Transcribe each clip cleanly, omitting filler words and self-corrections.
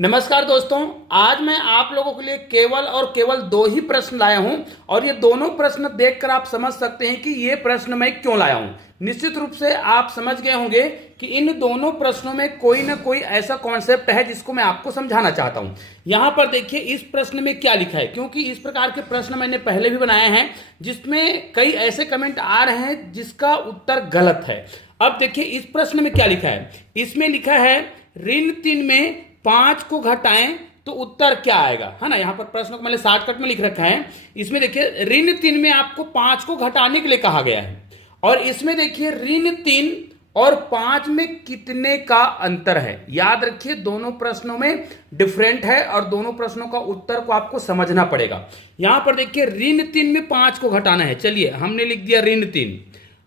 नमस्कार दोस्तों, आज मैं आप लोगों के लिए केवल और केवल दो ही प्रश्न लाया हूं और ये दोनों प्रश्न देखकर आप समझ सकते हैं कि ये प्रश्न मैं क्यों लाया हूं। निश्चित रूप से आप समझ गए होंगे कि इन दोनों प्रश्नों में कोई ना कोई ऐसा कॉन्सेप्ट है जिसको मैं आपको समझाना चाहता हूं। यहां पर देखिए इस प्रश्न में क्या लिखा है, क्योंकि इस प्रकार के प्रश्न मैंने पहले भी बनाए हैं जिसमें कई ऐसे कमेंट आ रहे हैं जिसका उत्तर गलत है। अब देखिए इस प्रश्न में क्या लिखा है, इसमें लिखा है ऋण 3 में 5 को घटाएं तो उत्तर क्या आएगा, है ना। यहां पर प्रश्न को मैंने शॉर्टकट में लिख रखा है। इसमें देखिए ऋण 3 में आपको 5 को घटाने के लिए कहा गया है और इसमें देखिए ऋण 3 और 5 में कितने का अंतर है। याद रखिए दोनों प्रश्नों में डिफरेंट है और दोनों प्रश्नों का उत्तर को आपको समझना पड़ेगा। यहां पर देखिए ऋण 3 में 5 को घटाना है। चलिए हमने लिख दिया ऋण 3,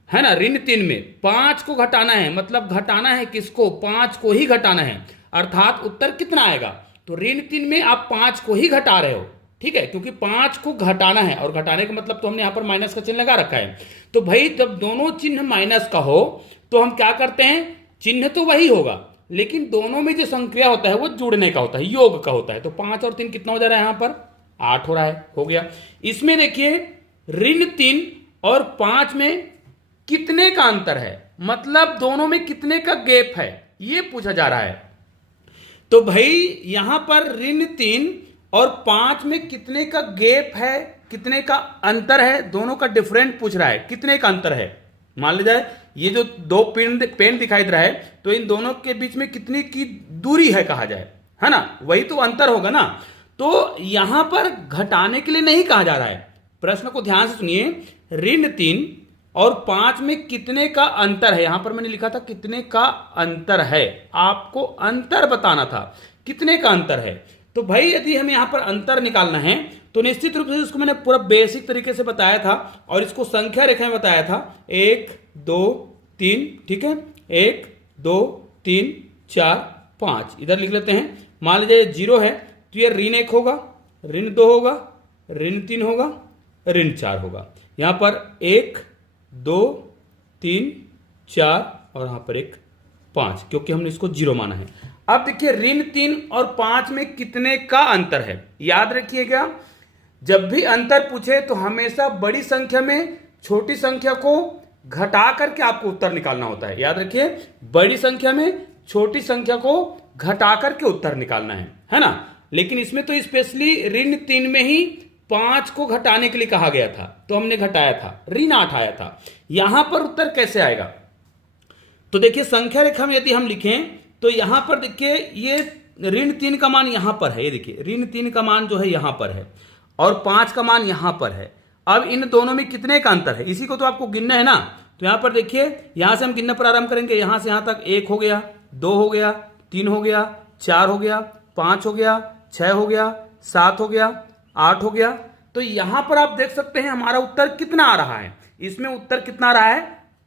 है ना। ऋण 3 में 5 को घटाना है, मतलब घटाना है किसको, 5 को ही घटाना है, अर्थात उत्तर कितना आएगा। तो ऋण 3 में आप 5 को ही घटा रहे हो, ठीक है, क्योंकि 5 को घटाना है और घटाने का मतलब तो हमने यहां पर माइनस का चिन्ह लगा रखा है। तो भाई जब दोनों चिन्ह माइनस का हो तो हम क्या करते हैं, चिन्ह तो वही होगा लेकिन दोनों में जो संख्या होता है वो जुड़ने का होता है, योग का होता है। तो 5 और 3 कितना हो जा रहा है, यहां पर 8 हो रहा है, हो गया। इसमें देखिए ऋण 3 और 5 में कितने का अंतर है, मतलब दोनों में कितने का गैप है, ये पूछा जा रहा है। तो भाई यहां पर ऋण 3 और 5 में कितने का गैप है, कितने का अंतर है, दोनों का डिफरेंट पूछ रहा है, कितने का अंतर है। मान लीजिए ये जो दो पेन दिखाई दे रहा है तो इन दोनों के बीच में कितनी की दूरी है कहा जाए, है ना, वही तो अंतर होगा ना। तो यहां पर घटाने के लिए नहीं कहा जा रहा है। प्रश्न को ध्यान से सुनिए, ऋण 3 और 5 में कितने का अंतर है। यहां पर मैंने लिखा था कितने का अंतर है, आपको अंतर बताना था कितने का अंतर है। तो भाई यदि हमें यहां पर अंतर निकालना है तो निश्चित रूप से इसको मैंने पूरा बेसिक तरीके से बताया था और इसको संख्या रेखा में बताया था, 1 2 3, ठीक है, 1 2 3 4 5 इधर लिख लेते हैं। मान लीजिए 0 है तो ये ऋण 1 होगा, ऋण 2 होगा, ऋण 3 होगा, ऋण 4 होगा। यहां पर 1 2 3 4 और यहां पर एक 5, क्योंकि हमने इसको 0 माना है। अब देखिए ऋण 3 और 5 में कितने का अंतर है। याद रखिएगा जब भी अंतर पूछे तो हमेशा बड़ी संख्या में छोटी संख्या को घटा करके आपको उत्तर निकालना होता है। याद रखिए बड़ी संख्या में छोटी संख्या को घटा करके उत्तर निकालना है ना। लेकिन इसमें तो स्पेशली ऋण 3 में ही 5 को घटाने के लिए कहा गया था तो हमने घटाया था, ऋण 8 आया था। यहां पर उत्तर कैसे आएगा, तो देखिए संख्या रेखा में यदि हम लिखें तो यहां पर देखिए ये ऋण 3 का मान यहां पर है, ये देखिए ऋण 3 का मान जो है यहां पर है और 5 का मान यहां पर है। अब इन दोनों में कितने का अंतर है, इसी को तो आपको गिनना है ना। तो यहां पर देखिए यहां से हम गिनना प्रारंभ करेंगे, यहां से यहां तक 1 हो गया, 2 हो गया, 3 हो गया, 4 हो गया, 5 हो गया, 6 हो गया, 7 हो गया, 8 हो गया। तो यहां पर आप देख सकते हैं हमारा उत्तर कितना आ रहा है, इसमें उत्तर कितना आ रहा है,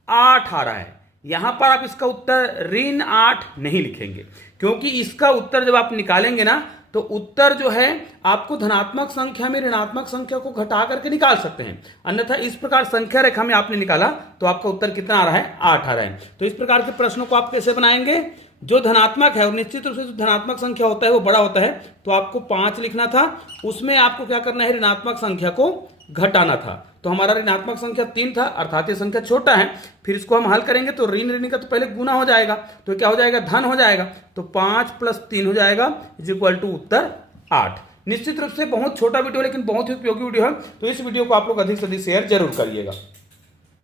8 आ रहा है। यहां पर आप इसका उत्तर ऋण 8 नहीं लिखेंगे, क्योंकि इसका उत्तर जब आप निकालेंगे ना तो उत्तर जो है आपको धनात्मक संख्या में ऋणात्मक संख्या को घटा करके निकाल सकते हैं। अन्यथा इस प्रकार संख्या रेखा में आपने निकाला तो आपका उत्तर कितना आ रहा है, 8 आ रहा है। तो इस प्रकार के प्रश्नों को आप कैसे बनाएंगे, जो धनात्मक है और निश्चित रूप से जो धनात्मक संख्या होता है वो बड़ा होता है तो आपको 5 लिखना था, उसमें आपको क्या करना है, ऋणात्मक संख्या को घटाना था। तो हमारा ऋणात्मक संख्या 3 था, अर्थात ये संख्या छोटा है। फिर इसको हम हल करेंगे तो ऋण ऋण का तो पहले गुना हो जाएगा, तो क्या हो जाएगा, धन हो जाएगा। तो 5 + 3 हो जाएगा = उत्तर 8। निश्चित रूप से बहुत छोटा वीडियो लेकिन बहुत ही उपयोगी वीडियो है, तो इस वीडियो को आप लोग अधिक से अधिक शेयर जरूर करिएगा।